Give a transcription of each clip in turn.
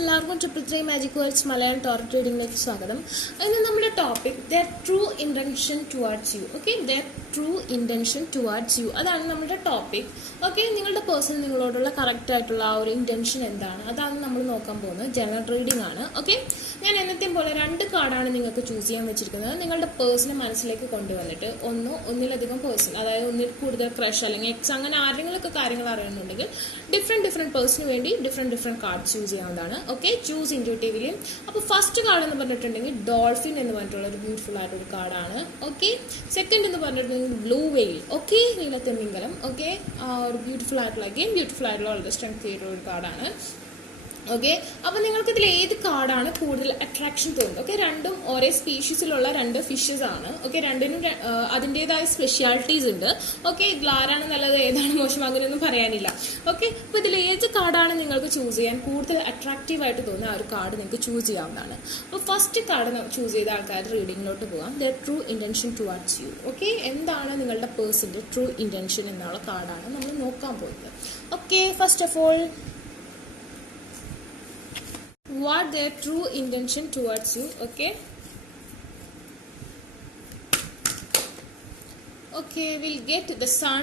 എല്ലാവർക്കും triple three magic words Malayalam tarot റീഡിംഗിലേക്ക് സ്വാഗതം. ഇന്ന് നമ്മുടെ topic their true intention towards you. Okay, their true intention towards you, അതാണ് നമ്മുടെ ടോപ്പിക്. ഓക്കെ, നിങ്ങളുടെ പേഴ്സൺ നിങ്ങളോടുള്ള കറക്റ്റ് ആയിട്ടുള്ള ആ ഒരു ഇൻറ്റൻഷൻ എന്താണ്, അതാണ് നമ്മൾ നോക്കാൻ പോകുന്നത്. ജനറൽ റീഡിംഗ് ആണ്. ഓക്കെ, ഞാൻ എന്നത്തെയും പോലെ 2 കാർഡാണ് നിങ്ങൾക്ക് ചൂസ് ചെയ്യാൻ വെച്ചിരിക്കുന്നത്. നിങ്ങളുടെ പേഴ്സണെ മനസ്സിലേക്ക് കൊണ്ടുവന്നിട്ട് ഒന്നിലധികം പേഴ്സൺ, അതായത് ഒന്നിൽ കൂടുതൽ ക്രഷ് അല്ലെങ്കിൽ എക്സ്, അങ്ങനെ ആരെങ്കിലുമൊക്കെ കാര്യങ്ങൾ അറിയുന്നുണ്ടെങ്കിൽ ഡിഫറെൻറ്റ് പേഴ്സണിന് വേണ്ടി ഡിഫറെൻറ്റ് കാർഡ് ചൂസ് ചെയ്യാവുന്നതാണ്. Okay, choose ഇൻറ്റ്യൂട്ടീവ്ലി. അപ്പോൾ ഫസ്റ്റ് കാർഡ് എന്ന് പറഞ്ഞിട്ടുണ്ടെങ്കിൽ ഡോൾഫിൻ എന്ന് പറഞ്ഞിട്ടുള്ള ഒരു ബ്യൂട്ടിഫുൾ ആയിട്ടൊരു കാർഡാണ്. ഓക്കെ, സെക്കൻഡ് എന്ന് പറഞ്ഞിട്ടുണ്ടെങ്കിൽ ബ്ലൂ വെയിൽ. ഓക്കെ, നീലത്തിമിംഗലം. ഓക്കെ, ഒരു ബ്യൂട്ടിഫുൾ ആയിട്ടുള്ള വളരെ സ്ട്രെങ്ത് ചെയ്തിട്ടുള്ള ഒരു കാർഡാണ്. ഓക്കെ, അപ്പോൾ നിങ്ങൾക്ക് ഇതിൽ ഏത് കാർഡാണ് കൂടുതൽ അട്രാക്ഷൻ തോന്നുന്നത്? ഓക്കെ, രണ്ടും ഒരേ സ്പീഷീസിലുള്ള 2 ഫിഷസ് ആണ്. ഓക്കെ, രണ്ടിനും അതിൻ്റെതായ സ്പെഷ്യാലിറ്റീസ് ഉണ്ട്. ഓക്കെ, ഇതിൽ ആരാണ് നല്ലത് ഏതാണ് മോശം അങ്ങനെയൊന്നും പറയാനില്ല. ഓക്കെ, അപ്പോൾ ഇതിൽ ഏത് കാർഡാണ് നിങ്ങൾക്ക് ചൂസ് ചെയ്യാൻ കൂടുതൽ അട്രാക്റ്റീവ് ആയിട്ട് തോന്നുന്ന ആ ഒരു കാർഡ് നിങ്ങൾക്ക് ചൂസ് ചെയ്യാവുന്നതാണ്. അപ്പോൾ ഫസ്റ്റ് കാർഡ് ചൂസ് ചെയ്ത ആൾക്കാർ റീഡിങ്ങിലോട്ട് പോകാം. Their true intention towards you. Okay, എന്താണ് നിങ്ങളുടെ പേഴ്സൻ്റെ ട്രൂ ഇൻറ്റൻഷൻ എന്നുള്ള കാർഡാണ് നമ്മൾ നോക്കാൻ പോകുന്നത്. Okay, first of all, what their true intention towards you. Okay, we'll get the sun,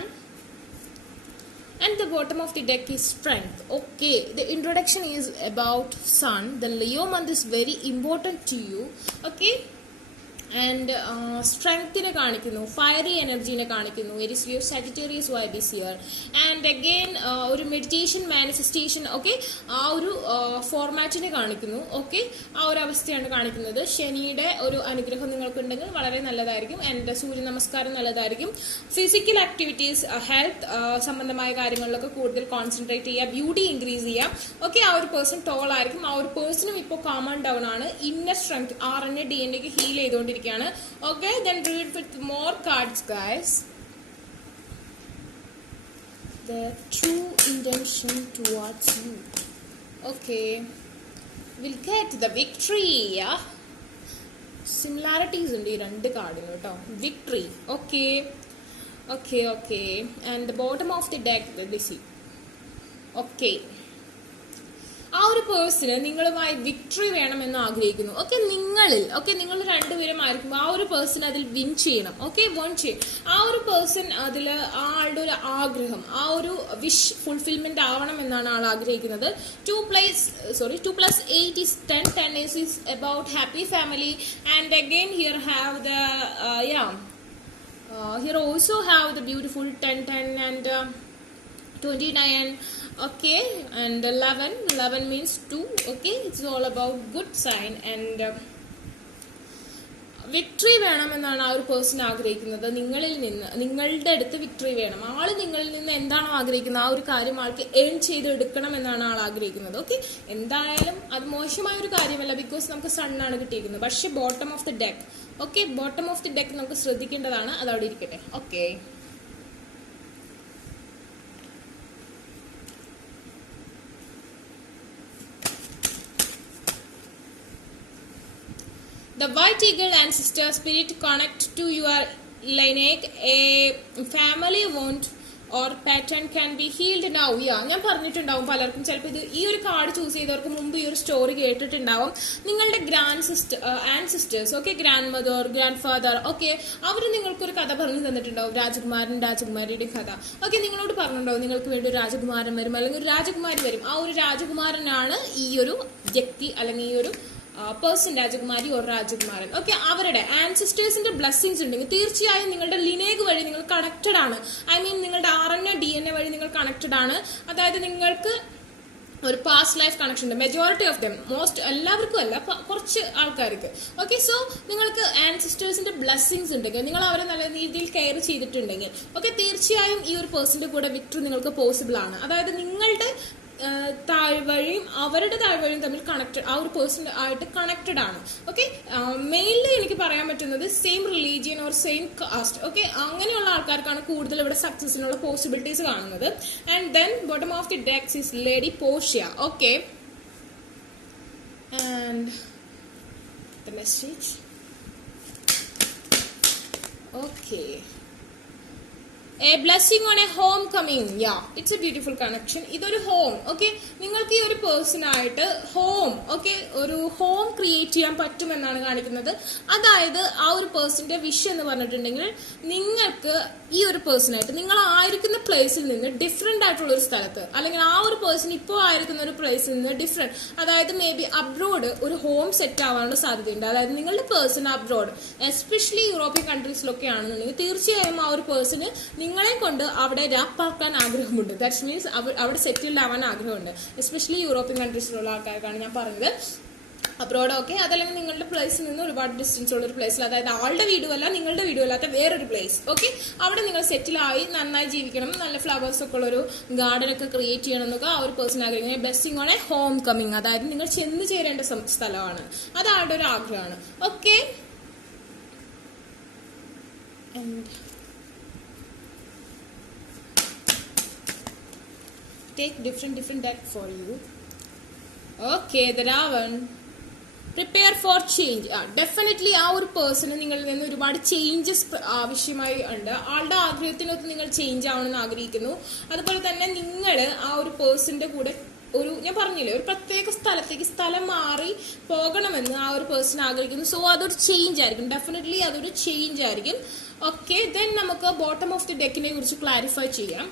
and the bottom of the deck is strength. Okay, the introduction is about sun. The Leo month is very important to you. Okay, and സ്ട്രെങ്ത്തിനെ കാണിക്കുന്നു, fairy എനർജീനെ കാണിക്കുന്നു. Aries Leo Sagittarius vibe is here, and again ഒരു meditation manifestation. Okay, ആ ഒരു ഫോർമാറ്റിനെ കാണിക്കുന്നു. Okay, ആ ഒരു അവസ്ഥയാണ് കാണിക്കുന്നത്. ശനിയുടെ ഒരു അനുഗ്രഹം നിങ്ങൾക്കുണ്ടെങ്കിൽ വളരെ നല്ലതായിരിക്കും. ആൻഡ് സൂര്യ നമസ്കാരം നല്ലതായിരിക്കും. ഫിസിക്കൽ ആക്ടിവിറ്റീസ്, ഹെൽത്ത് സംബന്ധമായ കാര്യങ്ങളിലൊക്കെ കൂടുതൽ കോൺസെൻട്രേറ്റ് ചെയ്യുക, ബ്യൂട്ടി ഇൻക്രീസ് ചെയ്യാം. ഓക്കെ, ആ ഒരു പേഴ്സൺ ടോൾ ആയിരിക്കും. ആ ഒരു പേഴ്സണും ഇപ്പോൾ കാം ആൻഡ് ഡൗൺ ആണ്. Inner strength RNA DNA heal ചെയ്തുകൊണ്ടിരിക്കും. Okay, then read with more cards, guys. The true intention towards you. Okay, we'll get the victory. Yeah, similarities in the 2 cards കേട്ടോ. Victory. Okay, and the bottom of the deck, let me see. Okay, ആ ഒരു person നിങ്ങളുമായി victory വേണമെന്ന് ആഗ്രഹിക്കുന്നു. Okay, നിങ്ങൾ 2 പേരും ആയിരിക്കും. ആ ഒരു പേഴ്സൺ അതിൽ വിൻ ചെയ്യണം. ഓക്കെ, വൺ ചെയ്യും. ആ ഒരു പേഴ്സൺ അതിൽ ആളുടെ ഒരു ആഗ്രഹം, ആ ഒരു വിഷ് ഫുൾഫിൽമെന്റ് ആവണം എന്നാണ് ആൾ ആഗ്രഹിക്കുന്നത്. 2+8 is 10. 10 is about happy family, and again here have the here also have the beautiful 10 and 29. Okay, and 11 means 2. Okay, it's all about good sign, and victory വേണമെന്നാണ് ആ ഒരു പേഴ്സൺ ആഗ്രഹിക്കുന്നത്. നിങ്ങളുടെ അടുത്ത് വിക്ടറി വേണം. ആള് നിങ്ങളിൽ നിന്ന് എന്താണോ ആഗ്രഹിക്കുന്നത് ആ ഒരു കാര്യം ആൾക്ക് ഏൺ ചെയ്തെടുക്കണം എന്നാണ് ആൾ ആഗ്രഹിക്കുന്നത്. ഓക്കെ, എന്തായാലും അത് മോശമായ ഒരു കാര്യമല്ല, ബിക്കോസ് നമുക്ക് സണ്ണാണ് കിട്ടിയിരിക്കുന്നത്. പക്ഷെ bottom of the deck, okay, bottom of the deck നമുക്ക് ശ്രദ്ധിക്കേണ്ടതാണ്. അതവിടെ ഇരിക്കട്ടെ. Okay, the white eagle ancestor spirit connect to your lineage. A family wound or pattern can be healed now. ഞാൻ പറഞ്ഞിട്ടുണ്ടാവും പലർക്കും ചിലപ്പോൾ ഇത് ഈ ഒരു കാർഡ് ചൂസ് ചെയ്തവർക്ക് മുമ്പ് ഈ ഒരു സ്റ്റോറി കേട്ടിട്ടുണ്ടാവും. നിങ്ങളുടെ ancestors, okay, grandmother, grandfather, okay, അവർ നിങ്ങൾക്കൊരു കഥ പറഞ്ഞു തന്നിട്ടുണ്ടാവും. രാജകുമാരൻ്റെയും കഥ. ഓക്കെ, നിങ്ങളോട് പറഞ്ഞിട്ടുണ്ടാവും നിങ്ങൾക്ക് വേണ്ടി ഒരു രാജകുമാരൻ വരും അല്ലെങ്കിൽ ഒരു രാജകുമാരി വരും. ആ ഒരു രാജകുമാരനാണ് ഈ ഒരു വ്യക്തി അല്ലെങ്കിൽ ഈ ഒരു പേഴ്സൺ, രാജകുമാരി ഒരു രാജകുമാരൻ. ഓക്കെ, അവരുടെ ആൻസിസ്റ്റേഴ്സിന്റെ ബ്ലെസ്സിങ്സ് ഉണ്ടെങ്കിൽ തീർച്ചയായും നിങ്ങളുടെ ലിനേജ് വഴി നിങ്ങൾ കണക്റ്റഡ് ആണ്. നിങ്ങളുടെ RNA DNA വഴി നിങ്ങൾ കണക്റ്റഡ് ആണ്. അതായത് നിങ്ങൾക്ക് ഒരു പാസ്റ്റ് ലൈഫ് കണക്ഷൻ ഉണ്ട്. മെജോറിറ്റി ഓഫ് ദം, എല്ലാവർക്കും അല്ല, കുറച്ച് ആൾക്കാർക്ക്. ഓക്കെ, സോ നിങ്ങൾക്ക് ആൻസിസ്റ്റേഴ്സിന്റെ ബ്ലെസ്സിങ്സ് ഉണ്ടെങ്കിൽ, നിങ്ങൾ അവരെ നല്ല രീതിയിൽ കെയർ ചെയ്തിട്ടുണ്ടെങ്കിൽ, ഓക്കെ, തീർച്ചയായും ഈ ഒരു പേഴ്സന്റെ കൂടെ വിക്ടറി നിങ്ങൾക്ക് പോസിബിൾ ആണ്. അതായത് നിങ്ങളുടെ താഴ്വഴിയും അവരുടെ താഴ്വഴിയും തമ്മിൽ കണക്റ്റഡ്, ആ ഒരു പേഴ്സൺ ആയിട്ട് കണക്റ്റഡ് ആണ്. ഓക്കെ, മെയിൻലി എനിക്ക് പറയാൻ പറ്റുന്നത് same religion or same caste. Okay, അങ്ങനെയുള്ള ആൾക്കാർക്കാണ് കൂടുതൽ ഇവിടെ സക്സസിനുള്ള പോസിബിലിറ്റീസ് കാണുന്നത്. And then bottom of the decks is lady പോഷ്യ. Okay, and the message. Okay, a blessing on a homecoming. Yeah, it's a beautiful connection. ഇതൊരു home. Okay, നിങ്ങൾക്ക് ഈ ഒരു പേഴ്സണായിട്ട് ഹോം, ഓക്കെ, ഒരു ഹോം ക്രിയേറ്റ് ചെയ്യാൻ പറ്റുമെന്നാണ് കാണിക്കുന്നത്. അതായത് ആ ഒരു പേഴ്സന്റെ വിഷ് എന്ന് പറഞ്ഞിട്ടുണ്ടെങ്കിൽ നിങ്ങൾക്ക് ഈ ഒരു പേഴ്സണായിട്ട് നിങ്ങൾ ആയിരിക്കുന്ന പ്ലേസിൽ നിന്ന് ഡിഫറെന്റ് ആയിട്ടുള്ള ഒരു സ്ഥലത്ത്, അല്ലെങ്കിൽ ആ ഒരു പേഴ്സൺ ഇപ്പോൾ ആയിരിക്കുന്ന ഒരു പ്ലേസിൽ നിന്ന് ഡിഫറെന്റ്, അതായത് മേ ബി അബ്രോഡ് ഒരു ഹോം സെറ്റ് ആവാനുള്ള സാധ്യതയുണ്ട്. അതായത് നിങ്ങളുടെ പേഴ്സൺ അബ്രോഡ്, എസ്പെഷ്യലി യൂറോപ്യൻ കൺട്രീസിലൊക്കെ ആണെന്നുണ്ടെങ്കിൽ തീർച്ചയായും ആ ഒരു പേഴ്സണ് നിങ്ങളെ കൊണ്ട് അവിടെ രാപ്പാക്കാൻ ആഗ്രഹമുണ്ട്. ദാറ്റ് മീൻസ് അവിടെ സെറ്റിൽഡ് ആവാൻ ആഗ്രഹമുണ്ട്. എസ്പെഷ്യലി യൂറോപ്യൻ കൺട്രീസിലുള്ള ആൾക്കാർക്കാണ് ഞാൻ പറഞ്ഞത്. അബ്രോഡ്, ഓക്കെ, അതല്ലെങ്കിൽ നിങ്ങളുടെ പ്ലേസിൽ നിന്ന് ഒരുപാട് ഡിസ്റ്റൻസ് ഉള്ള ഒരു പ്ലേസിൽ, അതായത് ആളുടെ വീടുമല്ല നിങ്ങളുടെ വീടും അല്ലാത്ത വേറൊരു പ്ലേസ്, ഓക്കെ, അവിടെ നിങ്ങൾ സെറ്റിലായി നന്നായി ജീവിക്കണം, നല്ല ഫ്ലവേഴ്സ് ഒക്കെ ഉള്ളൊരു ഗാർഡൻ ഒക്കെ ക്രിയേറ്റ് ചെയ്യണം എന്നൊക്കെ ആ ഒരു പേഴ്സൺ ആഗ്രഹിക്കുന്നത്. Blessing on a home coming, അതായത് നിങ്ങൾ ചെന്ന് ചേരേണ്ട സ്ഥലമാണ്, അത് ആളുടെ ഒരു ആഗ്രഹമാണ്. Okay, take different deck for you. Okay, the Ravan. Prepare for change. Definitely ആ ഒരു പേഴ്സണ് നിങ്ങളിൽ നിന്ന് ഒരുപാട് ചേഞ്ചസ് ആവശ്യമായി ഉണ്ട്. ആളുടെ ആഗ്രഹത്തിനൊത്ത് നിങ്ങൾ ചേഞ്ച് ആവണമെന്ന് ആഗ്രഹിക്കുന്നു. അതുപോലെ തന്നെ നിങ്ങൾ ആ ഒരു പേഴ്സന്റെ കൂടെ ഞാൻ പറഞ്ഞില്ലേ, ഒരു പ്രത്യേക സ്ഥലത്തേക്ക് സ്ഥലം മാറി പോകണമെന്ന് ആ ഒരു പേഴ്സൺ ആഗ്രഹിക്കുന്നു. സോ അതൊരു ചേഞ്ച് ആയിരിക്കും, ഡെഫിനറ്റ്ലി അതൊരു ചേഞ്ച് ആയിരിക്കും. ഓക്കെ, ദെൻ നമുക്ക് ബോട്ടം ഓഫ് ദി ഡെക്കിനെ കുറിച്ച് ക്ലാരിഫൈ ചെയ്യാം.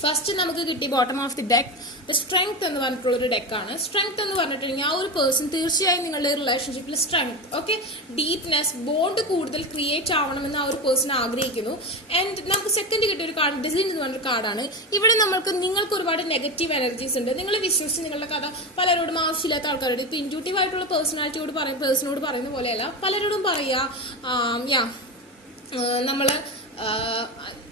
ഫസ്റ്റ് നമുക്ക് കിട്ടി bottom of the deck strength എന്ന് പറഞ്ഞിട്ടുള്ള ഒരു ഡെക്കാണ്. സ്ട്രെങ്ത് എന്ന് പറഞ്ഞിട്ടുണ്ടെങ്കിൽ ആ ഒരു പേഴ്സൺ തീർച്ചയായും നിങ്ങളുടെ റിലേഷൻഷിപ്പിൽ സ്ട്രെങ്ത്, ഓക്കെ, ഡീപ്നെസ്, ബോണ്ട് കൂടുതൽ ക്രിയേറ്റ് ആവണമെന്ന് ആ ഒരു പേഴ്സൺ ആഗ്രഹിക്കുന്നു. ആൻഡ് നമുക്ക് സെക്കൻഡ് കിട്ടിയ ഒരു കാർഡ് ഡിസൈൻ എന്ന് പറഞ്ഞൊരു കാർഡാണ്. ഇവിടെ നിങ്ങൾക്ക് ഒരുപാട് നെഗറ്റീവ് എനർജീസ് ഉണ്ട്. നിങ്ങൾ വിശ്വസിച്ച് നിങ്ങളുടെ കഥ പലരോടും ആവശ്യമില്ലാത്ത ആൾക്കാരോട്, ഇപ്പൊ ഇൻറ്റ്യൂട്ടീവ് ആയിട്ടുള്ള പേഴ്സണോട് പറയുന്ന പോലെയല്ല, പലരോടും പറയാ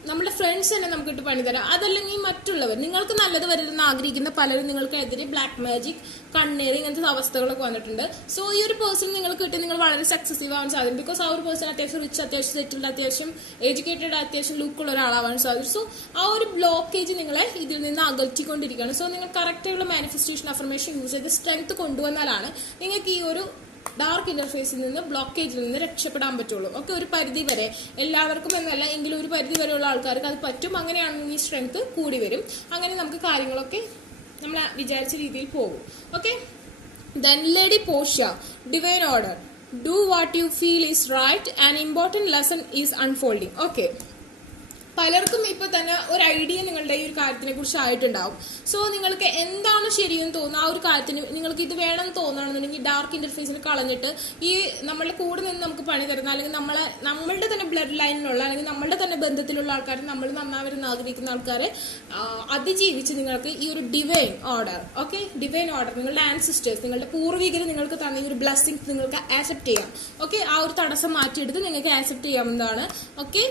നമ്മുടെ ഫ്രണ്ട്സ് തന്നെ നമുക്ക് ഇട്ട് പണി തരാം. അതല്ലെങ്കിൽ മറ്റുള്ളവർ നിങ്ങൾക്ക് നല്ലത് വരരുതെന്ന് ആഗ്രഹിക്കുന്ന പലരും നിങ്ങൾക്കെതിരെ ബ്ലാക്ക് മാജിക്, കണ്ണേറ്, ഇങ്ങനത്തെ അവസ്ഥകളൊക്കെ വന്നിട്ടുണ്ട്. സോ ഈ ഒരു പേഴ്സൺ നിങ്ങൾക്ക് കിട്ടി നിങ്ങൾ വളരെ സക്സസീവ് ആവാൻ സാധിക്കും. ബിക്കോസ് ആ ഒരു പേഴ്സൺ അത്യാവശ്യം റിച്ച്, അത്യാവശ്യം സെറ്റിൽഡ്, അത്യാവശ്യം എഡ്യൂക്കേറ്റഡ്, അത്യാവശ്യം ലുക്കുള്ള ഒരാളാവാൻ സാധിക്കും. സോ ആ ഒരു ബ്ലോക്കേജ് നിങ്ങളെ ഇതിൽ നിന്ന് അകറ്റിക്കൊണ്ടിരിക്കുകയാണ്. സോ നിങ്ങൾ കറക്റ്റായുള്ള മാനിഫെസ്റ്റേഷൻ അഫർമേഷൻ യൂസ് ചെയ്ത് സ്ട്രെങ്ത് കൊണ്ടുവന്നാലാണ് നിങ്ങൾക്ക് ഈ ഒരു ഡാർക്ക് ഇന്റർഫേസിൽ നിന്ന്, ബ്ലോക്കേജിൽ നിന്ന് രക്ഷപ്പെടാൻ പറ്റുള്ളൂ. ഒക്കെ ഒരു പരിധി വരെ, എല്ലാവർക്കും എന്നല്ല എങ്കിലും ഒരു പരിധി വരെയുള്ള ആൾക്കാർക്ക് അത് പറ്റും. അങ്ങനെയാണെങ്കിൽ ഈ സ്ട്രെങ്ത് കൂടി വരും. അങ്ങനെ നമുക്ക് കാര്യങ്ങളൊക്കെ നമ്മൾ വിചാരിച്ച രീതിയിൽ പോകും. Okay, then lady Portia, divine order, do what you feel is right, an important lesson is unfolding. Okay, പലർക്കും ഇപ്പൊ തന്നെ ഒരു ഐഡിയ നിങ്ങളുടെ ഈ ഒരു കാര്യത്തിനെ കുറിച്ച് ആയിട്ടുണ്ടാവും. സോ നിങ്ങൾക്ക് എന്താണ് ശരിയെന്ന് തോന്നുന്നു ആ ഒരു കാര്യത്തിന്, നിങ്ങൾക്ക് ഇത് വേണം തോന്നുകയാണെന്നുണ്ടെങ്കിൽ ഡാർക്ക് ഇന്റർഫേസിൽ കളഞ്ഞിട്ട് ഈ നമ്മളുടെ കൂടെ നിന്ന് നമുക്ക് പണി തരുന്ന, അല്ലെങ്കിൽ നമ്മളുടെ തന്നെ ബ്ലഡ് ലൈനിലുള്ള, അല്ലെങ്കിൽ നമ്മളുടെ തന്നെ ബന്ധത്തിലുള്ള ആൾക്കാർ, നമ്മൾ നന്നാവരുന്ന് ആഗ്രഹിക്കുന്ന ആൾക്കാരെ അതിജീവിച്ച് നിങ്ങൾക്ക് ഈ ഒരു divine order, okay, divine order, നിങ്ങളുടെ ആൻസിസ്റ്റേഴ്സ്, നിങ്ങളുടെ പൂർവികർ നിങ്ങൾക്ക് തന്ന ഈ ഒരു ബ്ലെസ്സിംഗ് നിങ്ങൾക്ക് ആക്സെപ്റ്റ് ചെയ്യാം. ഓക്കെ, ആ ഒരു തടസ്സം മാറ്റിയെടുത്ത് നിങ്ങൾക്ക് ആക്സെപ്റ്റ് ചെയ്യാവുന്നതാണ്. ഓക്കെ,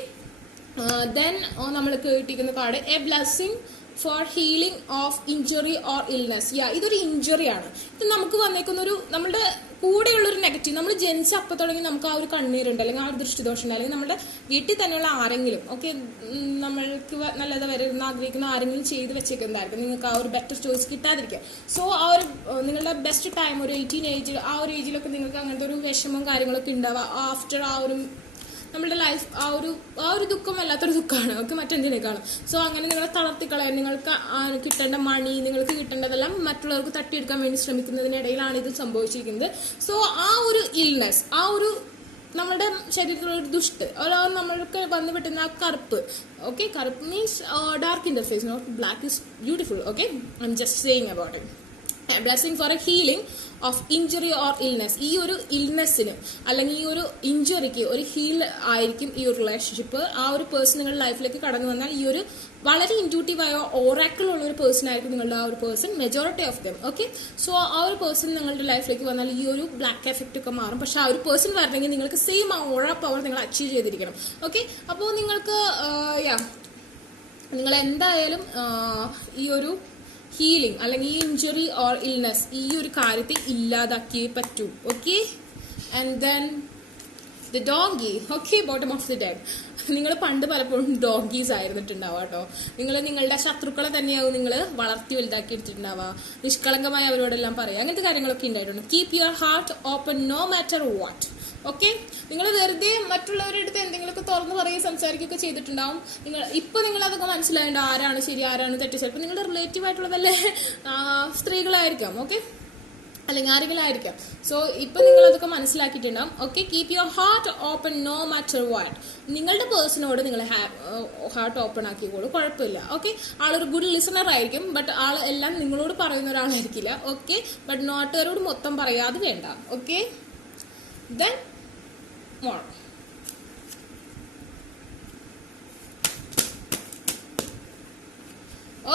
ദെൻ നമ്മൾ കേട്ടിരിക്കുന്ന card a blessing for healing of injury or illness. ഇതൊരു ഇഞ്ചുറിയാണ്. ഇത് നമുക്ക് വന്നേക്കുന്ന ഒരു നമ്മുടെ കൂടെയുള്ളൊരു നെഗറ്റീവ്, നമ്മൾ ജനിച്ച അപ്പം തുടങ്ങി നമുക്ക് ആ ഒരു കണ്ണീരുണ്ട്, അല്ലെങ്കിൽ ആ ഒരു ദൃഷ്ടിദോഷം ഉണ്ട്, അല്ലെങ്കിൽ നമ്മുടെ വീട്ടിൽ തന്നെയുള്ള ആരെങ്കിലും, ഓക്കെ, നമ്മൾക്ക് നല്ലത് വരുന്ന ആഗ്രഹിക്കുന്ന ആരെങ്കിലും ചെയ്ത് വെച്ചേക്കുന്നതായിരിക്കും നിങ്ങൾക്ക് ആ ഒരു ബെറ്റർ ചോയ്സ് കിട്ടാതിരിക്കുക. സോ ആ ഒരു നിങ്ങളുടെ ബെസ്റ്റ് ടൈം ഒരു 18 ഏജിൽ, ആ ഒരു ഏജിലൊക്കെ നിങ്ങൾക്ക് അങ്ങനത്തെ ഒരു വിഷമവും കാര്യങ്ങളൊക്കെ ഉണ്ടാവുക. ആഫ്റ്റർ ആ ഒരു നമ്മുടെ ലൈഫ് ആ ഒരു ദുഃഖം വല്ലാത്തൊരു ദുഃഖമാണ്, ഒക്കെ മറ്റെന്തിനേക്കാളും. സോ അങ്ങനെ നിങ്ങളെ തളർത്തിക്കളയാൻ, നിങ്ങൾക്ക് കിട്ടേണ്ട മണി, നിങ്ങൾക്ക് കിട്ടേണ്ടതെല്ലാം മറ്റുള്ളവർക്ക് തട്ടിയെടുക്കാൻ വേണ്ടി ശ്രമിക്കുന്നതിനിടയിലാണ് ഇത് സംഭവിച്ചിരിക്കുന്നത്. സോ ആ ഒരു ഇൽനെസ്, ആ ഒരു നമ്മുടെ ശരീരത്തിലുള്ള ഒരു ദുഷ്ട്, നമ്മൾക്ക് വന്നു പെട്ടുന്ന ആ കറുപ്പ്, ഓക്കെ, കറുപ്പ് means dark interface, not black is beautiful. Okay, I'm just saying about it. Blessing for a healing of injury or illness. ഈ ഒരു ഇൽനെസ്സിന് അല്ലെങ്കിൽ ഈ ഒരു ഇഞ്ചുറിക്ക് ഒരു ഹീൽ ആയിരിക്കും ഈ ഒരു റിലേഷൻഷിപ്പ്. ആ ഒരു പേഴ്സൺ നിങ്ങളുടെ ലൈഫിലേക്ക് കടന്നു വന്നാൽ ഈ ഒരു വളരെ ഇൻറ്റ്യൂട്ടീവായ ഓറാക്കിൾ ഉള്ള ഒരു പേഴ്സൺ ആയിരിക്കും നിങ്ങളുടെ ആ ഒരു person, majority of them. Okay, so ആ ഒരു പേഴ്സൺ നിങ്ങളുടെ ലൈഫിലേക്ക് വന്നാൽ ഈ ഒരു ബ്ലാക്ക് എഫക്റ്റ് ഒക്കെ മാറും. പക്ഷെ ആ ഒരു പേഴ്സൺ വരണമെങ്കിൽ നിങ്ങൾക്ക് സെയിം ആ ഓറ പവർ നിങ്ങൾ അച്ചീവ് ചെയ്തിരിക്കണം. ഓക്കെ, അപ്പോൾ നിങ്ങൾക്ക് നിങ്ങൾ എന്തായാലും ഈ ഒരു ഹീലിംഗ് അല്ലെങ്കിൽ ഈ ഇഞ്ചുറി ഓർ ഇൽനെസ്, ഈ ഒരു കാര്യത്തെ ഇല്ലാതാക്കിയേ പറ്റൂ. Okay, and then the doggy. Okay, bottom of the deck. നിങ്ങൾ പണ്ട് പലപ്പോഴും ഡോഗീസ് ആയിരുന്നിട്ടുണ്ടാവുക കേട്ടോ. നിങ്ങളുടെ ശത്രുക്കളെ തന്നെയാവും നിങ്ങൾ വളർത്തി വലുതാക്കി എടുത്തിട്ടുണ്ടാവുക. നിഷ്കളങ്കമായി അവരോടെല്ലാം പറയുക, അങ്ങനത്തെ കാര്യങ്ങളൊക്കെ ഉണ്ടായിട്ടുണ്ട്. Keep your heart open no matter what. Okay, നിങ്ങൾ വെറുതെ മറ്റുള്ളവരുടെ അടുത്ത് എന്തെങ്കിലുമൊക്കെ തുറന്ന് പറയുകയും സംസാരിക്കുകയൊക്കെ ചെയ്തിട്ടുണ്ടാവും. നിങ്ങൾ അതൊക്കെ മനസ്സിലായിട്ട് ആരാണ് ശരി ആരാണ് തെറ്റ്. ചിലപ്പോൾ നിങ്ങളുടെ റിലേറ്റീവ് ആയിട്ടുള്ള വല്ല സ്ത്രീകളായിരിക്കാം, ഓക്കെ, അല്ലെങ്കിൽ ആരെങ്കിലും ആയിരിക്കാം. സോ ഇപ്പൊ നിങ്ങൾ അതൊക്കെ മനസ്സിലാക്കിയിട്ടുണ്ടാവും. Okay, keep your heart open no matter what. നിങ്ങളുടെ പേഴ്സണോട് നിങ്ങൾ ഹാർട്ട് ഓപ്പൺ ആക്കിക്കോളൂ, കുഴപ്പമില്ല. ഓക്കെ, ആളൊരു ഗുഡ് ലിസണർ ആയിരിക്കും, ബട്ട് ആൾ എല്ലാം നിങ്ങളോട് പറയുന്ന ഒരാളായിരിക്കില്ല. ഓക്കെ, ബട്ട് നാട്ടുകാരോട് മൊത്തം പറയാതെ വേണ്ട. Okay, then more.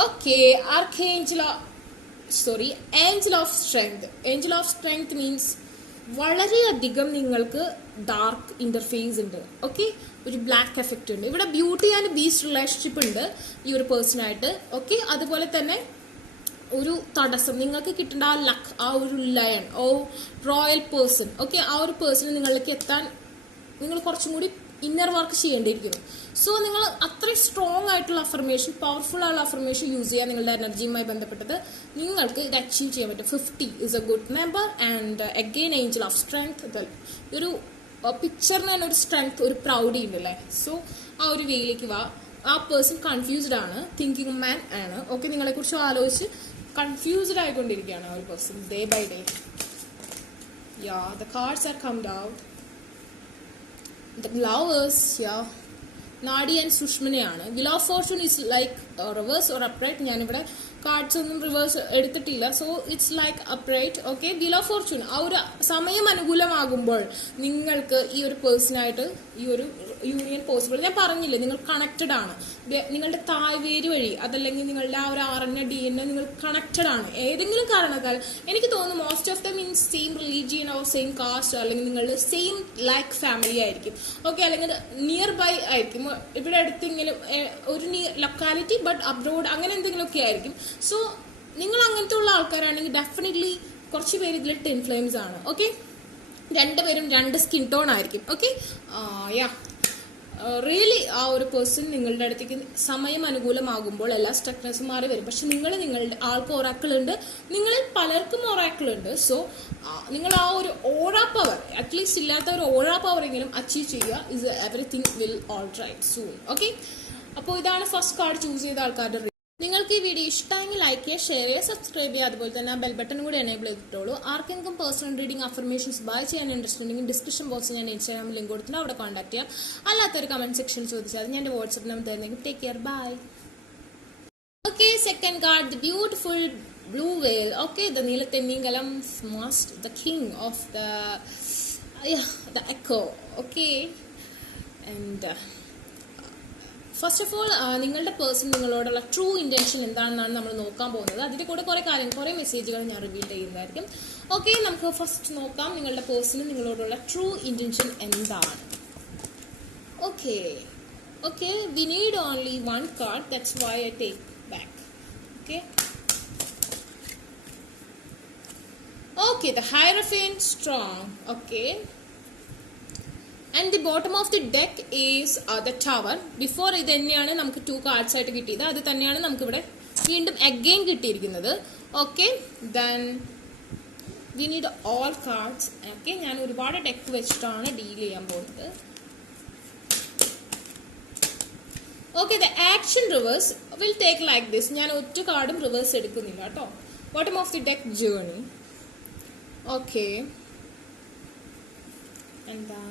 Okay, Angel of strength. Angel of strength means വളരെയധികം നിങ്ങൾക്ക് ഡാർക്ക് ഇന്റർഫേസ് ഉണ്ട്. ഓക്കെ, ഒരു ബ്ലാക്ക് എഫക്റ്റ് ഉണ്ട് ഇവിടെ. ബ്യൂട്ടി ആൻഡ് ബീസ്റ്റ് റിലേഷൻഷിപ്പ് ഉണ്ട് ഈ ഒരു പേഴ്സണായിട്ട്. ഓക്കെ, അതുപോലെ തന്നെ ഒരു തടസ്സം നിങ്ങൾക്ക് കിട്ടേണ്ട ആ ലക്ക്, ആ ഒരു ലയൺ ഓ റോയൽ പേഴ്സൺ. ഓക്കെ, ആ ഒരു പേഴ്സൺ നിങ്ങളിലേക്ക് എത്താൻ നിങ്ങൾ കുറച്ചും കൂടി ഇന്നർ വർക്ക് ചെയ്യേണ്ടിയിരിക്കുന്നു. സോ നിങ്ങൾ അത്രയും സ്ട്രോങ് ആയിട്ടുള്ള അഫർമേഷൻ, പവർഫുൾ ആയിട്ടുള്ള അഫർമേഷൻ യൂസ് ചെയ്യുക. നിങ്ങളുടെ എനർജിയുമായി ബന്ധപ്പെട്ടത് നിങ്ങൾക്ക് ഇത് അച്ചീവ് ചെയ്യാൻ പറ്റും. 50 is a good number and again angel of strength. ഒരു പിക്ചറിന് തന്നെ ഒരു സ്ട്രെങ്ത്, ഒരു പ്രൗഡി ഉണ്ട് അല്ലേ. സോ ആ ഒരു വേയിലേക്ക് വാ. ആ പേഴ്സൺ കൺഫ്യൂസ്ഡ് ആണ്, തിങ്കിങ് മാൻ ആണ്. ഓക്കെ, നിങ്ങളെ കുറിച്ച് ആലോചിച്ച് കൺഫ്യൂസ്ഡ് ആയിക്കൊണ്ടിരിക്കുകയാണ് ആ ഒരു person day by day. The cards are come down. The Lovers, നാഡി ആൻഡ് സുഷ്മനയാണ്. Wheel of fortune is like reverse or upright. ഞാനിവിടെ കാർഡ്സ് ഒന്നും റിവേഴ്സ് എടുത്തിട്ടില്ല. So it's like upright. Okay, wheel of fortune ആ ഒരു സമയം അനുകൂലമാകുമ്പോൾ നിങ്ങൾക്ക് ഈ ഒരു പേഴ്സണായിട്ട് ഈ ഒരു യൂണിയൻ പോസിബിൾ. ഞാൻ പറഞ്ഞില്ലേ, നിങ്ങൾ കണക്റ്റഡ് ആണ്. നിങ്ങളുടെ തായ്വേര് വഴി അതല്ലെങ്കിൽ നിങ്ങളുടെ ആ ഒരു RNA DNA നിങ്ങൾ കണക്റ്റഡ് ആണ് ഏതെങ്കിലും കാരണത്താൽ. എനിക്ക് തോന്നുന്നു most of the means same religion or same caste, അല്ലെങ്കിൽ നിങ്ങളുടെ സെയിം ലൈക്ക് ഫാമിലി ആയിരിക്കും. ഓക്കെ, അല്ലെങ്കിൽ നിയർ ബൈ ആയിരിക്കും, ഇവിടെ അടുത്തെങ്കിലും ഒരു ലൊക്കാലിറ്റി ബട്ട് അബ്രോഡ്, അങ്ങനെ എന്തെങ്കിലുമൊക്കെ ആയിരിക്കും. സോ നിങ്ങൾ അങ്ങനത്തെ ഉള്ള ആൾക്കാരാണെങ്കിൽ ഡെഫിനറ്റ്ലി കുറച്ച് പേര് ഇതിൽ ടിൻ ഫ്ലെയിംസ് ആണ്. ഓക്കെ, രണ്ടുപേരും 2 സ്കിൻ ടോൺ ആയിരിക്കും. ഓക്കെ, റിയലി ആ ഒരു പേഴ്സൺ നിങ്ങളുടെ അടുത്തേക്ക് സമയം അനുകൂലമാകുമ്പോൾ എല്ലാ സ്ട്രക്ചേഴ്സും മാറി വരും. പക്ഷെ നിങ്ങളുടെ ആൾക്ക് ഒറാക്കിൾ ഉണ്ട്, നിങ്ങളിൽ പലർക്കും ഒറാക്കിൾ ഉണ്ട്. സോ നിങ്ങൾ ആ ഒരു ഓറാ പവർ, അറ്റ്ലീസ്റ്റ് ഇല്ലാത്ത ഒരു ഓറാ പവർ എങ്കിലും അച്ചീവ് ചെയ്യുക. Is everything will all right soon. Okay, അപ്പോൾ ഇതാണ് ഫസ്റ്റ് കാർഡ് ചൂസ് ചെയ്ത ആൾക്കാരുടെ. നിങ്ങൾക്ക് ഈ വീഡിയോ ഇഷ്ടമെങ്കിൽ ലൈക്ക് ചെയ്യുക, ഷെയർ ചെയ്യുക, സബ്സ്ക്രൈബ് ചെയ്യുക. അതുപോലെ തന്നെ ആ ബെൽ ബട്ടൺ കൂടി എനേബിൾ ചെയ്തിട്ടുള്ളൂ. ആർക്കെങ്കിലും പേഴ്സണൽ റീഡിംഗ് അഫർമേഷൻസ് ബൈ ചെയ്യാൻ ഇൻട്രസ്റ്റ് ഉണ്ടെങ്കിൽ ഡിസ്ക്രിപ്ഷൻ ബോക്സിൽ ഞാൻ ഇൻസ്റ്റാഗ്രാമിൽ ലിങ്ക് കൊടുത്തിട്ട് അവിടെ കോൺടാക്ട് ചെയ്യാം. അല്ലാത്തൊരു കമന്റ് സെക്ഷനിൽ ചോദിച്ചാൽ ഞാൻ എൻ്റെ വാട്സ്ആപ്പ് നമ്പർ തരുന്നെങ്കിൽ. Take care, bye. Okay, second card, the beautiful blue veil. Okay, the നീലത്തെന്നിങ്കലം must the king of the echo. Okay, and first of all നിങ്ങളുടെ പേഴ്സൺ നിങ്ങളോടുള്ള ട്രൂ ഇൻറ്റൻഷൻ എന്താണെന്നാണ് നമ്മൾ നോക്കാൻ പോകുന്നത്. അതിൻ്റെ കൂടെ കുറേ മെസ്സേജുകൾ ഞാൻ റിവീൽ ചെയ്യുന്നതായിരിക്കും. ഓക്കെ, നമുക്ക് ഫസ്റ്റ് നോക്കാം നിങ്ങളുടെ പേഴ്സണ് നിങ്ങളോടുള്ള ട്രൂ ഇൻറ്റൻഷൻ എന്താണ്. Okay, we need only 1 card. That's why I take back. Okay, the Hierophant strong. Okay. And the bottom of the deck is the Tower. Before ഇത് തന്നെയാണ് നമുക്ക് 2 cards ആയിട്ട് കിട്ടിയത്. അത് തന്നെയാണ് നമുക്ക് ഇവിടെ വീണ്ടും അഗെയിൻ കിട്ടിയിരിക്കുന്നത്. Okay, then we need all cards. Okay, ഞാൻ ഒരുപാട് ഡെക്ക് വെച്ചിട്ടാണ് ഡീൽ ചെയ്യാൻ പോകുന്നത്. Okay, the action reverse will take like this. ഞാൻ ഒറ്റ കാർഡും റിവേഴ്സ് എടുക്കുന്നില്ല കേട്ടോ. Bottom of the deck journey. Okay, എന്താ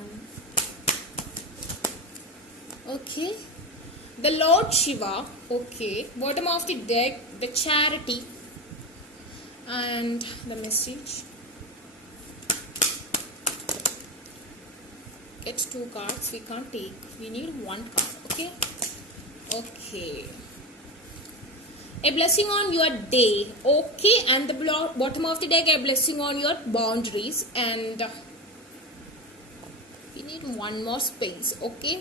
okay, the Lord Shiva. Okay, bottom of the deck, the Charity, and the message. Get 2 cards, we can't take, we need 1 card. Okay, a blessing on your day. Okay, and the bottom of the deck, a blessing on your boundaries, and we need 1 more space. Okay,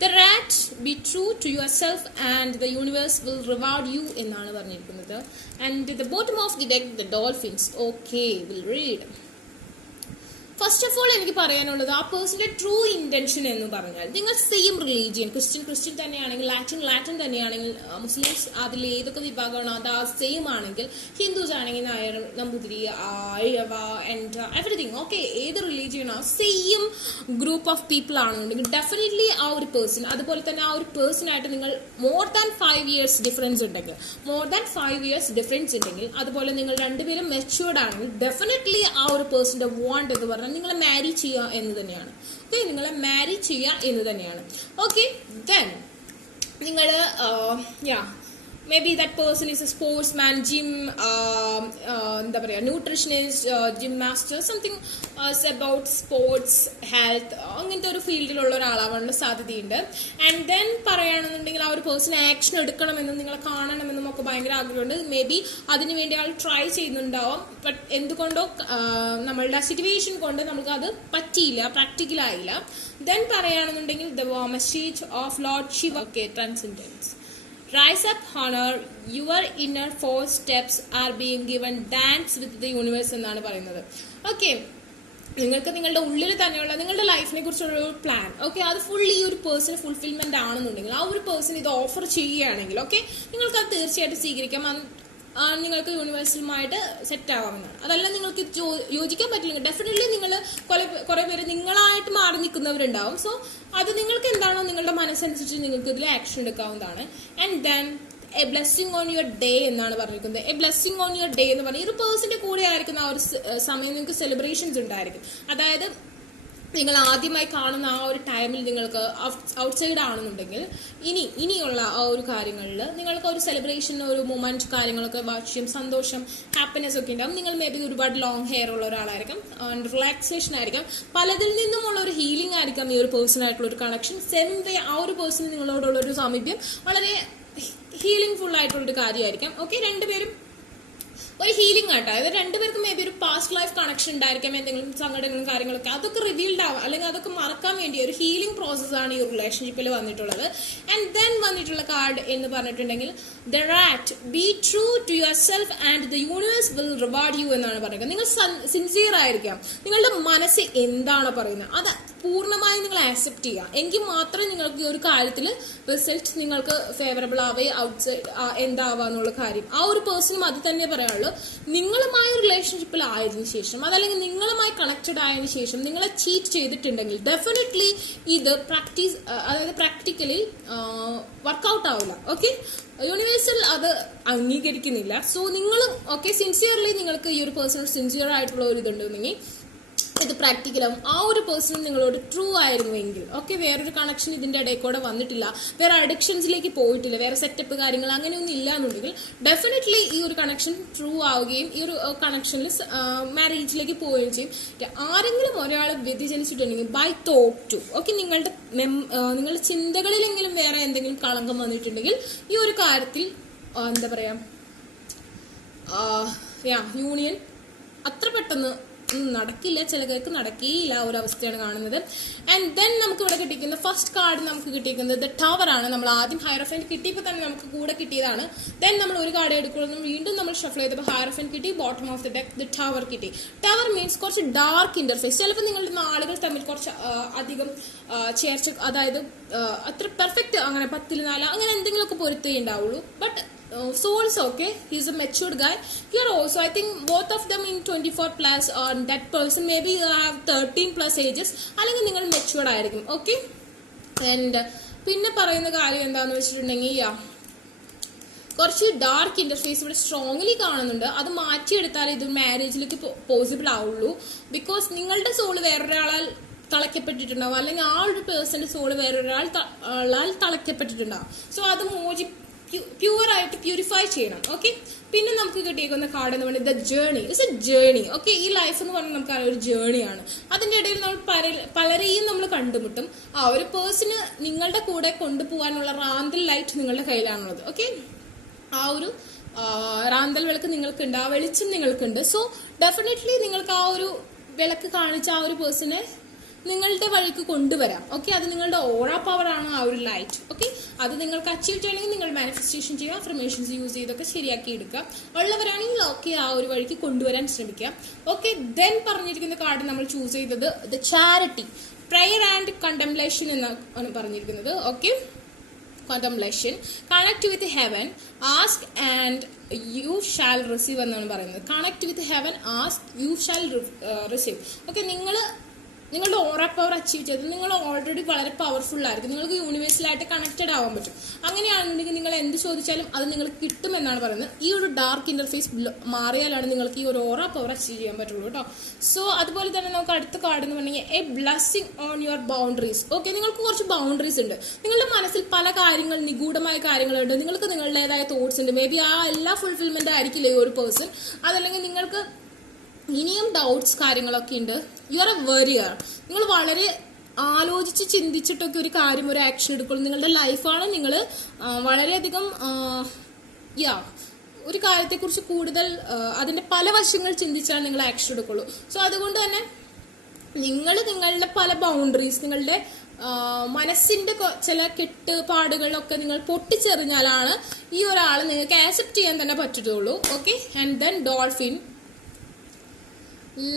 the rat, be true to yourself and the universe will reward you എന്നാണ് പറഞ്ഞിരിക്കുന്നത്. And the bottom of the deck, the dolphins. Okay, we'll read. First of all എനിക്ക് പറയാനുള്ളത് ആ പേഴ്സന്റെ true intention എന്ന് പറഞ്ഞാൽ നിങ്ങൾ same religion, Christian തന്നെയാണെങ്കിൽ, Latin തന്നെയാണെങ്കിൽ, മുസ്ലിംസ് അതിൽ ഏതൊക്കെ വിഭാഗമാണോ അത് ആ സെയിം ആണെങ്കിൽ, ഹിന്ദുസ് ആണെങ്കിൽ Nair, Namboothiri, ഇഴവ and everything, okay, ഏത് റിലീജിയനോ സെയിം ഗ്രൂപ്പ് ഓഫ് പീപ്പിൾ ആണെന്നുണ്ടെങ്കിൽ ഡെഫിനറ്റ്ലി ആ ഒരു പേഴ്സൺ, അതുപോലെ തന്നെ ആ ഒരു പേഴ്സണായിട്ട് നിങ്ങൾ മോർ ദാൻ 5 years ഡിഫറൻസ് ഉണ്ടെങ്കിൽ, അതുപോലെ നിങ്ങൾ രണ്ടുപേരും മെച്യൂർഡ് ആണെങ്കിൽ ഡെഫിനറ്റ്ലി ആ ഒരു പേഴ്സന്റെ വാണ്ട് എന്ന് പറഞ്ഞാൽ നിങ്ങളെ മാരി ചെയ്യുക എന്ന് തന്നെയാണ്. ഓക്കെ, നിങ്ങളെ മാരി ചെയ്യുക എന്ന് തന്നെയാണ്. ഓക്കെ, ദെൻ നിങ്ങൾ maybe that person is a sportsman, gym, എന്താ പറയുക, nutritionist, gym master, something about sports, health, അങ്ങനത്തെ ഒരു ഫീൽഡിലുള്ള ഒരാളാവാനുള്ള സാധ്യതയുണ്ട്. ആൻഡ് ദെൻ പറയുകയാണെന്നുണ്ടെങ്കിൽ ആ ഒരു പേഴ്സൺ ആക്ഷൻ എടുക്കണമെന്നും നിങ്ങളെ കാണണമെന്നും ഒക്കെ ഭയങ്കര ആഗ്രഹമുണ്ട്. മേ ബി അതിനുവേണ്ടി ആൾ ട്രൈ ചെയ്യുന്നുണ്ടാവും. ബട്ട് എന്തുകൊണ്ടോ നമ്മളുടെ സിറ്റുവേഷൻ കൊണ്ട് നമുക്ക് അത് പറ്റിയില്ല, പ്രാക്ടിക്കലായില്ല. ദെൻ പറയുകയാണെന്നുണ്ടെങ്കിൽ the message of Lord Shiva, okay, transcendence. Rise up, honor your inner 4 steps are being given, dance with the universe എന്നാണ് പറയുന്നത്. ഓക്കെ, നിങ്ങൾക്ക് നിങ്ങളുടെ ഉള്ളിൽ തന്നെയുള്ള നിങ്ങളുടെ ലൈഫിനെ കുറിച്ചുള്ള ഒരു പ്ലാൻ, ഓക്കെ, അത് ഫുള്ളി ഈ ഒരു പേഴ്സൺ ഫുൾഫിൽമെന്റ് ആണെന്നുണ്ടെങ്കിൽ, ആ ഒരു പേഴ്സൺ ഇത് ഓഫർ ചെയ്യുകയാണെങ്കിൽ, ഓക്കെ, നിങ്ങൾക്ക് അത് തീർച്ചയായിട്ടും സ്വീകരിക്കാം. നിങ്ങൾക്ക് യൂണിവേഴ്സലുമായിട്ട് സെറ്റ് ആവാവുന്നതാണ്. അതല്ല നിങ്ങൾക്ക് യോജിക്കാൻ പറ്റില്ലെങ്കിൽ ഡെഫിനറ്റ്ലി നിങ്ങൾ കുറെ പേര് നിങ്ങളായിട്ട് മാറി നിൽക്കുന്നവരുണ്ടാവും. സോ അത് നിങ്ങൾക്ക് എന്താണോ നിങ്ങളുടെ മനസ്സനുസരിച്ച് നിങ്ങൾക്ക് ഇതിൽ ആക്ഷൻ എടുക്കാവുന്നതാണ്. And then A blessing on your day എന്നാണ് പറഞ്ഞിരിക്കുന്നത്. A blessing on your day എന്ന് പറഞ്ഞാൽ ഈ ഒരു പേഴ്സന്റെ കൂടെ ആയിരിക്കുന്ന ആ ഒരു സമയം നിങ്ങൾക്ക് സെലിബ്രേഷൻസ് ഉണ്ടായിരിക്കും. അതായത് നിങ്ങൾ ആദ്യമായി കാണുന്ന ആ ഒരു ടൈമിൽ നിങ്ങൾക്ക് ഔട്ട്സൈഡ് ആണെന്നുണ്ടെങ്കിൽ ഇനിയുള്ള ആ ഒരു കാര്യങ്ങളിൽ നിങ്ങൾക്ക് ഒരു സെലിബ്രേഷൻ, ഒരു മൊമെന്റ്, കാര്യങ്ങളൊക്കെ വാക്ഷ്യം, സന്തോഷം, ഹാപ്പിനെസ് ഒക്കെ ഉണ്ടാവും. നിങ്ങൾ മേ ബി ഒരുപാട് ലോങ് ഹെയർ ഉള്ള ഒരാളായിരിക്കും, റിലാക്സേഷൻ ആയിരിക്കും, പലതിൽ നിന്നുമുള്ള ഒരു ഹീലിംഗ് ആയിരിക്കാം ഈ ഒരു പേഴ്സണായിട്ടുള്ള ഒരു കണക്ഷൻ. സെയിം വേ ആ ഒരു പേഴ്സൺ നിങ്ങളോടുള്ള ഒരു സാമീപ്യം വളരെ ഹീലിംഗ് ഫുൾ ആയിട്ടുള്ളൊരു കാര്യമായിരിക്കാം. ഓക്കെ, രണ്ടുപേരും ഒരു ഹീലിംഗ് ആട്ടോ. അതായത് രണ്ടുപേർക്കും മേ ബി ഒരു പാസ്റ്റ് ലൈഫ് കണക്ഷൻ ഉണ്ടായിരിക്കാം, എന്തെങ്കിലും സങ്കടങ്ങളും കാര്യങ്ങളൊക്കെ, അതൊക്കെ റിവീൽഡ് ആവാം, അല്ലെങ്കിൽ അതൊക്കെ മറക്കാൻ വേണ്ടി ഒരു ഹീലിംഗ് പ്രോസസ്സാണ് ഈ റിലേഷൻഷിപ്പിൽ വന്നിട്ടുള്ളത്. ആൻഡ് ദെൻ വന്നിട്ടുള്ള കാർഡ് എന്ന് പറഞ്ഞിട്ടുണ്ടെങ്കിൽ the rat, be true to yourself and the universe will reward you എന്നാണ് പറയുന്നത്. നിങ്ങൾ സിൻസിയർ ആയിരിക്കാം, നിങ്ങളുടെ മനസ്സ് എന്താണോ പറയുന്നത് അത് പൂർണ്ണമായും നിങ്ങൾ ആക്സെപ്റ്റ് ചെയ്യുക, എങ്കിൽ മാത്രമേ നിങ്ങൾക്ക് ഈ ഒരു കാര്യത്തിൽ റിസൾട്ട് നിങ്ങൾക്ക് ഫേവറബിൾ ആവേ, ഔട്ട്സൈഡ് എന്താവാന്നുള്ള കാര്യം ആ ഒരു പേഴ്സണും അത് തന്നെ പറയാനുള്ളൂ. നിങ്ങളുമായി റിലേഷൻഷിപ്പിൽ ആയതിനു ശേഷം, അതല്ലെങ്കിൽ നിങ്ങളുമായി കണക്റ്റഡ് ആയതിനു ശേഷം നിങ്ങളെ ചീറ്റ് ചെയ്തിട്ടുണ്ടെങ്കിൽ ഡെഫിനറ്റ്ലി ഇത് പ്രാക്ടിക്കലി വർക്കൗട്ട് ആവില്ല. ഓക്കെ, യൂണിവേഴ്സൽ അത് അംഗീകരിക്കുന്നില്ല. സോ നിങ്ങളും ഓക്കെ സിൻസിയർലി നിങ്ങൾക്ക് ഈ ഒരു പേഴ്സൺ സിൻസിയർ ആയിട്ടുള്ള ഒരു ഇതുണ്ടെങ്കിൽ ഇത് പ്രാക്ടിക്കലാവും. ആ ഒരു പേഴ്സൺ നിങ്ങളോട് ട്രൂ ആയിരുന്നുവെങ്കിൽ, ഓക്കെ, വേറൊരു കണക്ഷൻ ഇതിന്റെ ഇടയിൽ കൂടെ വന്നിട്ടില്ല, വേറെ അഡിക്ഷൻസിലേക്ക് പോയിട്ടില്ല, വേറെ സെറ്റപ്പ് കാര്യങ്ങൾ അങ്ങനെയൊന്നും ഇല്ല എന്നുണ്ടെങ്കിൽ ഡെഫിനറ്റ്ലി ഈ ഒരു കണക്ഷൻ ട്രൂ ആവുകയും ഈ ഒരു കണക്ഷനിൽ മാരേജിലേക്ക് പോവുകയും ചെയ്യും. ആരെങ്കിലും ഒരാൾ വ്യതിചലിച്ചിട്ടുണ്ടെങ്കിൽ ബൈ തോട്ട് ടു, ഓക്കെ, നിങ്ങളുടെ ചിന്തകളിലെങ്കിലും വേറെ എന്തെങ്കിലും കളങ്കം വന്നിട്ടുണ്ടെങ്കിൽ ഈ ഒരു കാര്യത്തിൽ എന്താ പറയാ യൂണിയൻ അത്ര പെട്ടെന്ന് നടക്കില്ല, ചിലർക്ക് നടക്കില്ല, ഒരു അവസ്ഥയാണ് കാണുന്നത്. ആൻഡ് ദെൻ നമുക്ക് ഇവിടെ കിട്ടിയിരിക്കുന്ന ഫസ്റ്റ് കാർഡ് നമുക്ക് കിട്ടിയിരിക്കുന്നത് ദ ടവർ ആണ്. നമ്മൾ ആദ്യം ഹയറോഫന്റ് കിട്ടിയപ്പോൾ തന്നെ നമുക്ക് കൂടെ കിട്ടിയതാണ്. ദെൻ നമ്മൾ ഒരു കാർഡ് എടുക്കുന്നു, വീണ്ടും നമ്മൾ ഷഫിൾ ചെയ്തപ്പോൾ ഹയറോഫന്റ് കിട്ടി, bottom of the deck the tower കിട്ടി. ടവർ മീൻസ് കുറച്ച് ഡാർക്ക് ഇന്റർഫേസ്. ചിലപ്പോൾ നിങ്ങളുടെ നാളുകൾ തമ്മിൽ കുറച്ച് അധികം ചേർച്ച, അതായത് അത്ര പെർഫെക്റ്റ് അങ്ങനെ 10-4 അങ്ങനെ എന്തെങ്കിലുമൊക്കെ പൊരുത്തേ ഉണ്ടാവുള്ളൂ. But souls, okay, he's a matured guy. Here also I think both of them in 24+ or that person maybe have 13+ ages, അല്ലെങ്കിൽ നിങ്ങൾ മെച്ചുവർഡ് ആയിരിക്കും. ഓക്കെ, ആൻഡ് പിന്നെ പറയുന്ന കാര്യം എന്താന്ന് വെച്ചിട്ടുണ്ടെങ്കിൽ കുറച്ച് ഡാർക്ക് ഇന്റർഫേസ് ഇവിടെ സ്ട്രോങ്ലി കാണുന്നുണ്ട്. അത് മാറ്റിയെടുത്താൽ ഇത് മാരേജിലേക്ക് പോസിബിൾ ആവുള്ളൂ. ബിക്കോസ് നിങ്ങളുടെ സോള് വേറൊരാളാൽ തളയ്ക്കപ്പെട്ടിട്ടുണ്ടാവും, അല്ലെങ്കിൽ ആ ഒരു പേഴ്സന്റെ സോള് വേറൊരാളാൽ തളയ്ക്കപ്പെട്ടിട്ടുണ്ടാവും. സോ അത് പ്യൂർ ആയിട്ട് പ്യൂരിഫൈ ചെയ്യണം. ഓക്കെ, പിന്നെ നമുക്ക് കിട്ടിയേക്കുന്ന കാർഡ് എന്ന് പറയുന്നത് the journey. It's A journey. Okay, ഈ ലൈഫ് എന്ന് പറഞ്ഞാൽ നമുക്കറിയാം ഒരു ജേർണിയാണ്. അതിന്റെ ഇടയിൽ നമ്മൾ പലരെയും നമ്മൾ കണ്ടുമുട്ടും. ആ ഒരു പേഴ്സണ് നിങ്ങളുടെ കൂടെ കൊണ്ടുപോകാനുള്ള റാന്തൽ ലൈറ്റ് നിങ്ങളുടെ കയ്യിലാണുള്ളത്. ഓക്കെ, ആ ഒരു റാന്തൽ വിളക്ക് നിങ്ങൾക്കുണ്ട്, ആ വെളിച്ചം നിങ്ങൾക്കുണ്ട്. സോ ഡെഫിനറ്റ്ലി നിങ്ങൾക്ക് ആ ഒരു വിളക്ക് കാണിച്ച ആ ഒരു പേഴ്സണെ നിങ്ങളുടെ വഴിക്ക് കൊണ്ടുവരാം. ഓക്കെ, അത് നിങ്ങളുടെ ഓറ പവർ ആണ്, ആ ഒരു ലൈറ്റ്. ഓക്കെ, അത് നിങ്ങൾക്ക് അച്ചീവ് ചെയ്യണമെങ്കിൽ നിങ്ങൾ മാനിഫെസ്റ്റേഷൻ ചെയ്യുക, അഫർമേഷൻസ് യൂസ് ചെയ്തൊക്കെ ശരിയാക്കി എടുക്കുക. ഉള്ളവരാണെങ്കിൽ ഓക്കെ ആ ഒരു വഴിക്ക് കൊണ്ടുവരാൻ ശ്രമിക്കുക. ഓക്കെ, ദെൻ പറഞ്ഞിരിക്കുന്ന കാർഡ് നമ്മൾ ചൂസ് ചെയ്തത് the charity, prayer and contemplation എന്നാണ് പറഞ്ഞിരിക്കുന്നത്. Okay, contemplation, connect with heaven, ask and you shall receive എന്നാണ് പറയുന്നത്. connect with heaven, ask you shall receive. Okay, നിങ്ങളുടെ ഓറ പവർ അച്ചീവ് ചെയ്ത് നിങ്ങൾ ഓൾറെഡി വളരെ പവർഫുൾ ആയിരിക്കും. നിങ്ങൾക്ക് യൂണിവേഴ്സലായിട്ട് കണക്റ്റഡ് ആവാൻ പറ്റും. അങ്ങനെയാണെന്നുണ്ടെങ്കിൽ നിങ്ങൾ എന്ത് ചോദിച്ചാലും അത് നിങ്ങൾക്ക് കിട്ടുമെന്നാണ് പറയുന്നത്. ഈ ഒരു ഡാർക്ക് ഇന്റർഫേസ് മാറിയാലാണ് നിങ്ങൾക്ക് ഈ ഒരു ഓറ പവർ അച്ചീവ് ചെയ്യാൻ പറ്റുള്ളൂ കേട്ടോ. സോ അതുപോലെ തന്നെ നമുക്ക് അടുത്ത കാർഡ് എന്ന് പറഞ്ഞാൽ A blessing on your boundaries. Okay, നിങ്ങൾക്ക് കുറച്ച് ബൗണ്ടറീസ് ഉണ്ട്. നിങ്ങളുടെ മനസ്സിൽ പല കാര്യങ്ങൾ, നിഗൂഢമായ കാര്യങ്ങളുണ്ട്. നിങ്ങൾക്ക് നിങ്ങളുടേതായ തോട്ട്സ് ഉണ്ട്. മേ ബി ആ എല്ലാ ഫുൾഫിൽമെന്റ് ആയിരിക്കില്ല ഈ ഒരു പേഴ്സൺ. അതല്ലെങ്കിൽ നിങ്ങൾക്ക് ഇനിയും ഡൗട്ട്സ് കാര്യങ്ങളൊക്കെ ഉണ്ട്. You are a warrior. നിങ്ങൾ വളരെ ആലോചിച്ച് ചിന്തിച്ചിട്ടൊക്കെ ഒരു കാര്യം, ഒരു ആക്ഷൻ എടുക്കുള്ളൂ. നിങ്ങളുടെ ലൈഫാണ്. നിങ്ങൾ വളരെയധികം ഒരു കാര്യത്തെക്കുറിച്ച് കൂടുതൽ അതിന്റെ പല വശങ്ങൾ ചിന്തിച്ചാൽ നിങ്ങൾ ആക്ഷൻ എടുക്കുള്ളൂ. സോ അതുകൊണ്ട് തന്നെ നിങ്ങളുടെ പല ബൗണ്ടറീസ്, നിങ്ങളുടെ മനസ്സിന്റെ ചില കെട്ടുപാടുകളൊക്കെ നിങ്ങൾ പൊട്ടിച്ചെറിഞ്ഞാലാണ് ഈ ഒരാളെ നിങ്ങൾക്ക് ആക്സെപ്റ്റ് ചെയ്യാൻ തന്നെ പറ്റുള്ളൂ. Okay, and then dolphin,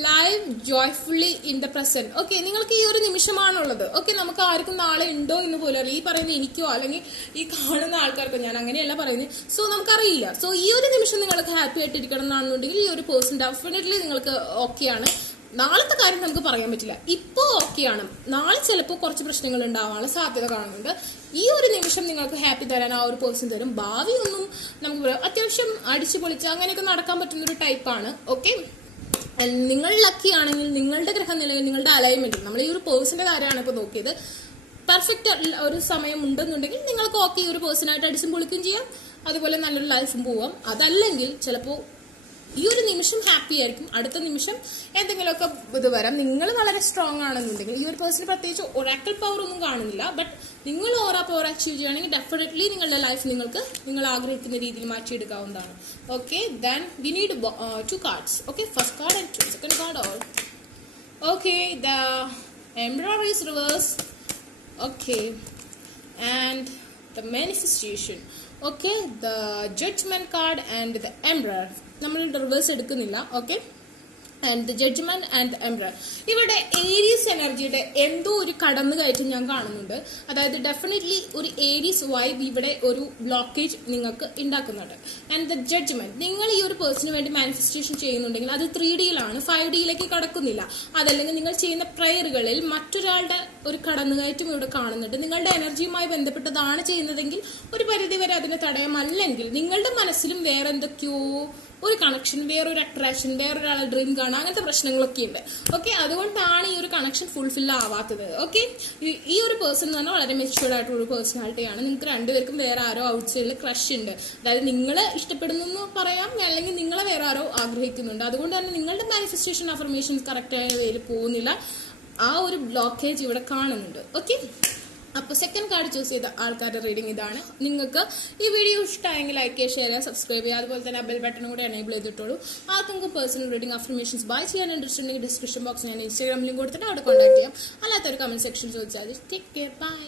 live joyfully in the present. Okay, നിങ്ങൾക്ക് ഈ ഒരു നിമിഷമാണുള്ളത്. ഓക്കെ, നമുക്ക് ആർക്കും നാളെ ഉണ്ടോ എന്ന് പോലും അറിയാം. ഈ പറയുന്ന എനിക്കോ അല്ലെങ്കിൽ ഈ കാണുന്ന ആൾക്കാർക്കോ, ഞാൻ അങ്ങനെയല്ല പറയുന്നത്. സോ നമുക്കറിയില്ല. സോ ഈ ഒരു നിമിഷം നിങ്ങൾക്ക് ഹാപ്പി ആയിട്ടിരിക്കണം എന്നാണെന്നുണ്ടെങ്കിൽ ഈ ഒരു പേഴ്സൺ ഡെഫിനറ്റ്ലി നിങ്ങൾക്ക് ഓക്കെയാണ്. നാളത്തെ കാര്യം നമുക്ക് പറയാൻ പറ്റില്ല. ഇപ്പോൾ ഓക്കെയാണ്, നാളെ ചിലപ്പോൾ കുറച്ച് പ്രശ്നങ്ങൾ ഉണ്ടാവാനുള്ള സാധ്യത കാണുന്നുണ്ട്. ഈ ഒരു നിമിഷം നിങ്ങൾക്ക് ഹാപ്പി തരാൻ ആ ഒരു പേഴ്സൺ തരും. ഭാവി ഒന്നും നമുക്ക് അത്യാവശ്യം അടിച്ചു പൊളിച്ച് അങ്ങനെയൊക്കെ നടക്കാൻ പറ്റുന്ന ഒരു ടൈപ്പാണ്. ഓക്കെ, നിങ്ങൾ ലക്കി ആണെങ്കിൽ നിങ്ങളുടെ ഗ്രഹനിലയിൽ, നിങ്ങളുടെ അലൈൻമെന്റ്, നമ്മൾ ഈ ഒരു പേഴ്സന്റെ കാര്യമാണ് ഇപ്പോൾ നോക്കിയത്. പെർഫെക്റ്റ് ഒരു സമയം ഉണ്ടെന്നുണ്ടെങ്കിൽ നിങ്ങൾക്ക് ഓക്കെ ഈ ഒരു പേഴ്സണായിട്ട് അടിച്ചും പൊളിക്കുകയും ചെയ്യാം. അതുപോലെ നല്ലൊരു ലൈഫും പോവാം. അതല്ലെങ്കിൽ ചിലപ്പോൾ ഈ ഒരു നിമിഷം ഹാപ്പി ആയിരിക്കും, അടുത്ത നിമിഷം എന്തെങ്കിലുമൊക്കെ ഇത് വരാം. നിങ്ങൾ വളരെ സ്ട്രോങ് ആണെന്നുണ്ടെങ്കിൽ ഈ ഒരു പേഴ്സൺ പ്രത്യേകിച്ച് ഒറാക്കിൾ പവർ ഒന്നും കാണുന്നില്ല. ബട്ട് നിങ്ങൾ ഓറ പവർ അച്ചീവ് ചെയ്യുകയാണെങ്കിൽ ഡെഫിനറ്റ്ലി നിങ്ങളുടെ ലൈഫ് നിങ്ങൾ ആഗ്രഹിക്കുന്ന രീതിയിൽ മാറ്റിയെടുക്കാവുന്നതാണ്. Okay, then we need 2 cards. Okay, first card and second card all. Okay, the emperor is reverse. Okay, and the manifestation. Okay, the judgment card and the emperor. നമ്മൾ reverse എടുക്കുന്നില്ല. Okay, and the judgement and the emperor. ഇവിടെ Aries എനർജിയുടെ എന്തോ ഒരു കടന്നുകയറ്റം ഞാൻ കാണുന്നുണ്ട്. അതായത് ഡെഫിനറ്റ്ലി ഒരു ഏരീസ് വൈബ് ഇവിടെ ഒരു ബ്ലോക്കേജ് നിങ്ങൾക്ക് ഉണ്ടാക്കുന്നുണ്ട്. ആൻഡ് ദ ജഡ്ജ്മെന്റ്, നിങ്ങൾ ഈ ഒരു പേഴ്സണിന് വേണ്ടി മാനിഫെസ്റ്റേഷൻ ചെയ്യുന്നുണ്ടെങ്കിൽ അത് 3Dയിലാണ്, 5Dയിലേക്ക് കടക്കുന്നില്ല. അതല്ലെങ്കിൽ നിങ്ങൾ ചെയ്യുന്ന പ്രയറുകളിൽ മറ്റൊരാളുടെ ഒരു കടന്നുകയറ്റം ഇവിടെ കാണുന്നുണ്ട്. നിങ്ങളുടെ എനർജിയുമായി ബന്ധപ്പെട്ടതാണ് ചെയ്യുന്നതെങ്കിൽ ഒരു പരിധിവരെ അതിനെ തടയാം. അല്ലെങ്കിൽ നിങ്ങളുടെ മനസ്സിലും വേറെ എന്തൊക്കെയോ ഒരു കണക്ഷൻ, വേറൊരു അട്രാക്ഷൻ, വേറൊരാളെ ഡ്രീം കാണുക, അങ്ങനത്തെ പ്രശ്നങ്ങളൊക്കെ ഉണ്ട്. ഓക്കെ, അതുകൊണ്ടാണ് ഈ ഒരു കണക്ഷൻ ഫുൾഫിൽ ആവാത്തത്. ഓക്കെ, ഈ ഒരു പേഴ്സൺ എന്ന് പറഞ്ഞാൽ വളരെ മെച്യൂർഡ് ആയിട്ടുള്ള ഒരു പേഴ്സണാലിറ്റിയാണ്. നിങ്ങൾക്ക് രണ്ടുപേർക്കും വേറെ ആരോ ഔട്ട് സൈഡിൽ ക്രഷ് ഉണ്ട്. അതായത് നിങ്ങളെ ഇഷ്ടപ്പെടുന്നു എന്ന് പറയാം, അല്ലെങ്കിൽ നിങ്ങളെ വേറെ ആരോ ആഗ്രഹിക്കുന്നുണ്ട്. അതുകൊണ്ട് തന്നെ നിങ്ങളുടെ മാനിഫെസ്റ്റേഷൻ അഫർമേഷൻസ് കറക്റ്റായ വേയിൽ പോകുന്നില്ല. ആ ഒരു ബ്ലോക്കേജ് ഇവിടെ കാണുന്നുണ്ട്. ഓക്കെ, അപ്പോൾ സെക്കൻഡ് കാർഡ് ചൂസ് ചെയ്ത ആൾക്കാരുടെ റീഡിംഗ് ഇതാണ്. നിങ്ങൾക്ക് ഈ വീഡിയോ ഇഷ്ടമായെങ്കിൽ ലൈക്ക് ചെയ്യുക, ഷെയർ ചെയ്യുക, സബ്സ്ക്രൈബ് ചെയ്യുക. അതുപോലെ തന്നെ ബെൽ ബട്ടൺ കൂടെ എനേബിൾ ചെയ്തിട്ടുള്ളൂ. നിങ്ങൾക്ക് പേഴ്സണൽ റീഡിംഗ് അഫർമേഷൻസ് ബൈ ചെയ്യാൻ ഇൻട്രസ്റ്റ് ഉണ്ടെങ്കിൽ ഡിസ്ക്രിപ്ഷൻ ബോക്സിൽ ഞാൻ ഇൻസ്റ്റാഗ്രാം ലിങ്ക് കൊടുത്തിട്ട് അവിടെ കോൺടാക്ട് ചെയ്യാം. അല്ലാത്തൊരു കമന്റ് സെക്ഷൻ ചോദിച്ചാൽ. Take care, by.